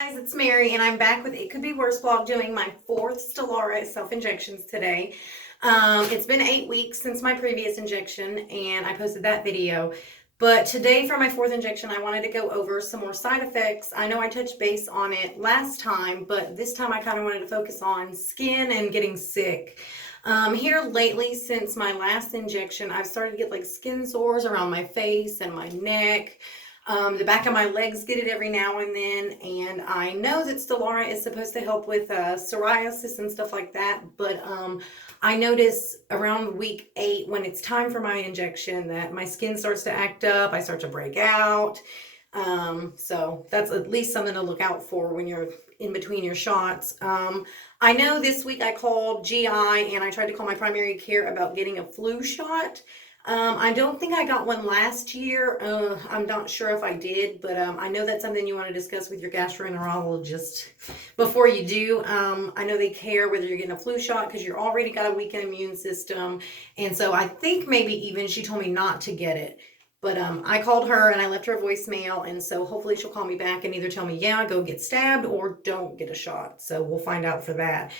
Guys, it's Mary, and I'm back with It Could Be Worse blog doing my fourth Stelara self-injections today. It's been 8 weeks since my previous injection, and I posted that video. But today for my fourth injection, I wanted to go over some more side effects. I know I touched base on it last time, but this time I kind of wanted to focus on skin and getting sick. Here lately, since my last injection, I've started to get like skin sores around my face and my neck. The back of my legs get it every now and then, and I know that Stelara is supposed to help with psoriasis and stuff like that, but I notice around week 8 when it's time for my injection that my skin starts to act up, I start to break out. So that's at least something to look out for when you're in between your shots. I know this week I called GI and I tried to call my primary care about getting a flu shot. I don't think I got one last year. I'm not sure if I did, but I know that's something you want to discuss with your gastroenterologist before you do. I know they care whether you're getting a flu shot because you're already got a weakened immune system. And so I think maybe even she told me not to get it. But I called her and I left her a voicemail, and so hopefully she'll call me back and either tell me, yeah, go get stabbed or don't get a shot. So we'll find out for that.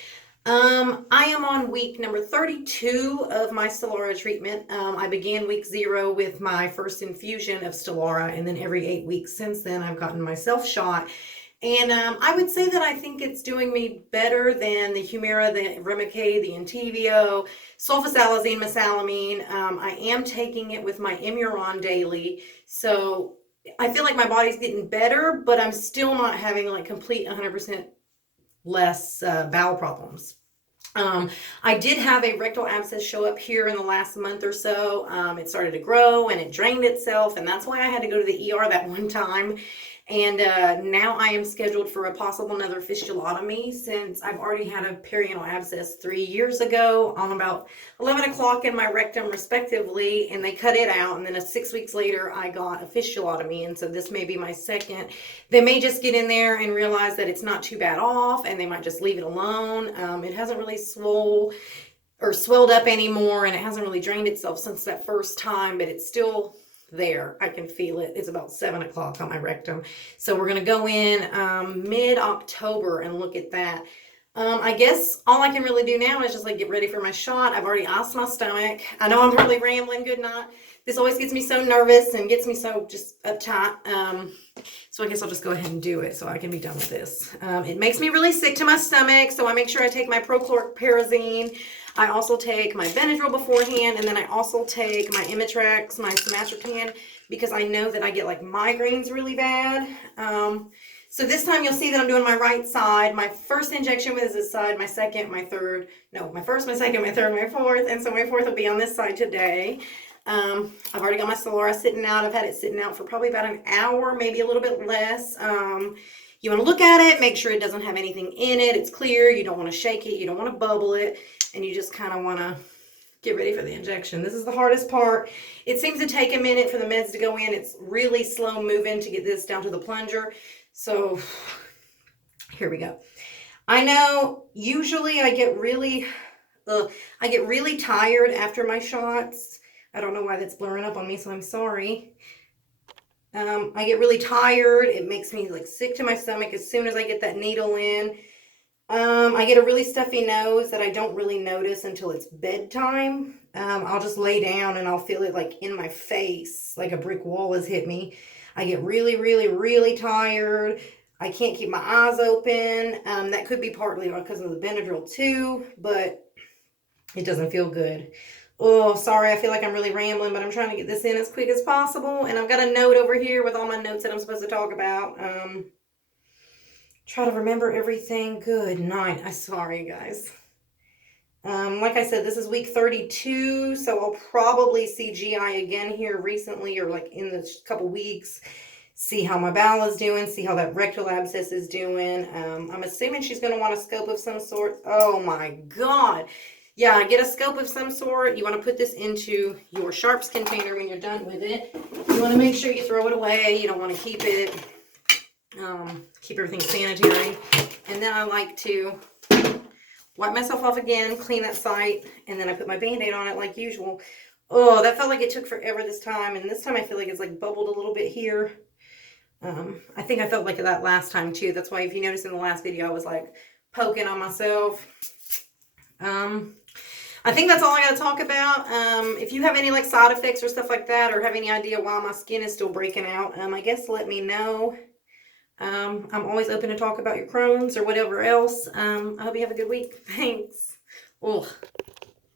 I am on week number 32 of my Stelara treatment. I began week 0 with my first infusion of Stelara, and then every 8 weeks since then I've gotten myself shot. And I would say that I think it's doing me better than the Humira, the Remicade, the Entyvio, sulfasalazine, mesalamine. I am taking it with my Imuron daily, so I feel like my body's getting better, but I'm still not having like complete 100% less bowel problems. I did have a rectal abscess show up here in the last month or so. It started to grow and it drained itself, and that's why I had to go to the ER that one time. And now I am scheduled for a possible another fistulotomy since I've already had a perianal abscess 3 years ago on about 11 o'clock in my rectum respectively, and they cut it out, and then 6 weeks later I got a fistulotomy, and so this may be my second. They may just get in there and realize that it's not too bad off, and they might just leave it alone. It hasn't really swelled up anymore, and it hasn't really drained itself since that first time, but it's still there. I can feel it. It's about 7 o'clock on my rectum. So we're going to go in mid-October and look at that. I guess all I can really do now is just like get ready for my shot. I've already iced my stomach. I know I'm really rambling. Good night. This always gets me so nervous and gets me so just uptight. So I guess I'll just go ahead and do it so I can be done with this. It makes me really sick to my stomach, so I make sure I take my prochlorperazine. I also take my Benadryl beforehand, and then I also take my Imitrex, my Somatrocan, because I know that I get like migraines really bad. So this time you'll see that I'm doing my right side. My first injection was this side, my second, my third, no, my first, my second, my third, my fourth, and so my fourth will be on this side today. I've already got my Stelara sitting out. I've had it sitting out for probably about an hour, maybe a little bit less. You want to look at it, make sure it doesn't have anything in it. It's clear. You don't want to shake it. You don't want to bubble it. And you just kind of want to get ready for the injection. This is the hardest part. It seems to take a minute for the meds to go in. It's really slow moving to get this down to the plunger. So here we go. I know usually I get really tired after my shots. I don't know why that's blurring up on me, so I'm sorry. I get really tired. It makes me like sick to my stomach as soon as I get that needle in. I get a really stuffy nose that I don't really notice until it's bedtime. I'll just lay down and I'll feel it like in my face, like a brick wall has hit me. I get really, really, really tired. I can't keep my eyes open. That could be partly because of the Benadryl too, but it doesn't feel good. Oh, sorry, I feel like I'm really rambling, but I'm trying to get this in as quick as possible. And I've got a note over here with all my notes that I'm supposed to talk about. Try to remember everything. Good night. I'm sorry, guys. Like I said, this is week 32, so I'll probably see GI again here recently or like in the couple weeks. See how my bowel is doing, see how that rectal abscess is doing. I'm assuming she's going to want a scope of some sort. Oh my God. Yeah, get a scope of some sort. You want to put this into your sharps container when you're done with it. You want to make sure you throw it away. You don't want to keep it. Keep everything sanitary. And then I like to wipe myself off again, clean that site, and then I put my Band-Aid on it like usual. Oh, that felt like it took forever this time. And this time I feel like it's like bubbled a little bit here. I think I felt like that last time too. That's why if you notice in the last video, I was like poking on myself. I think that's all I got to talk about. If you have any like side effects or stuff like that, or have any idea why my skin is still breaking out, I guess let me know. I'm always open to talk about your Crohn's or whatever else. I hope you have a good week. Thanks. Ugh.